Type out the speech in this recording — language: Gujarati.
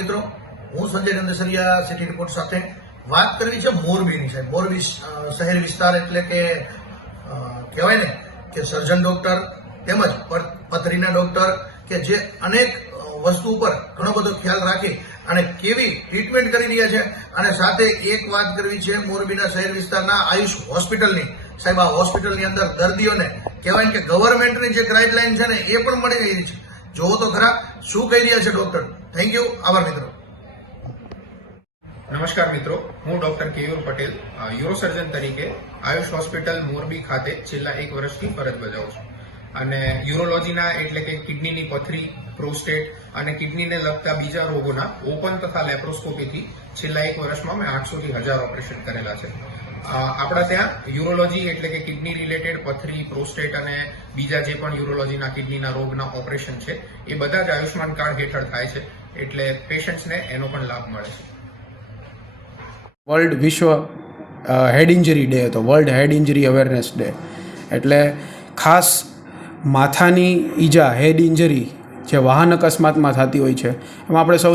મિત્રો, હું સંજય નંદેસરિયા સિટી રિપોર્ટ સાથે વાત કરવી છે મોરબીની સાહેબ. મોરબી શહેર વિસ્તાર એટલે કે કહેવાય ને કે સર્જન ડોક્ટર તેમજ પથરીના ડોક્ટર કે જે અનેક વસ્તુ ઉપર ઘણો બધો ખ્યાલ રાખી અને કેવી ટ્રીટમેન્ટ કરી રહ્યા છે. અને સાથે એક વાત કરવી છે મોરબીના શહેર વિસ્તારના આયુષ હોસ્પિટલની. સાહેબ, આ હોસ્પિટલની અંદર દર્દીઓને કહેવાય કે ગવર્મેન્ટની જે ગાઈડલાઈન છે ને એ પણ મળી રહી છે. જોવો તો ખરા શું કહી રહ્યા છે ડોક્ટર. Thank you. આભાર મિત્રો. નમસ્કાર મિત્રો, હું ડોક્ટર કેયુર પટેલ યુરોસર્જન તરીકે આયુષ હોસ્પિટલ મોરબી ખાતે છેલ્લા 1 વર્ષથી ફરજ બજાવું છું. અને યુરોલોજીના એટલે કે કિડનીની પથરી, પ્રોસ્ટેટ અને કિડનીને લગતા બીજા રોગોના ઓપન તથા લેપ્રોસ્કોપીથી છેલ્લા 1 વર્ષમાં મેં 800 થી 1000 ઓપરેશન કરેલા છે. આપણા ત્યાં યુરોલોજી એટલે કે કિડની રિલેટેડ પથરી, પ્રોસ્ટેટ અને બીજા જે પણ યુરોલોજીના કિડનીના રોગના ઓપરેશન છે એ બધા જ આયુષ્માન કાર્ડ હેઠળ થાય છે, એટલે પેશન્ટ્સને એનો પણ લાભ મળે છે. વર્લ્ડ વિશ્વ હેડ ઇન્જરી ડે હતો, વર્લ્ડ હેડ ઇન્જરી અવેરનેસ ડે. એટલે ખાસ માથાની ઈજા, હેડ ઇન્જરી જે વાહન અકસ્માતમાં થતી હોય છે, એમાં આપણે સૌ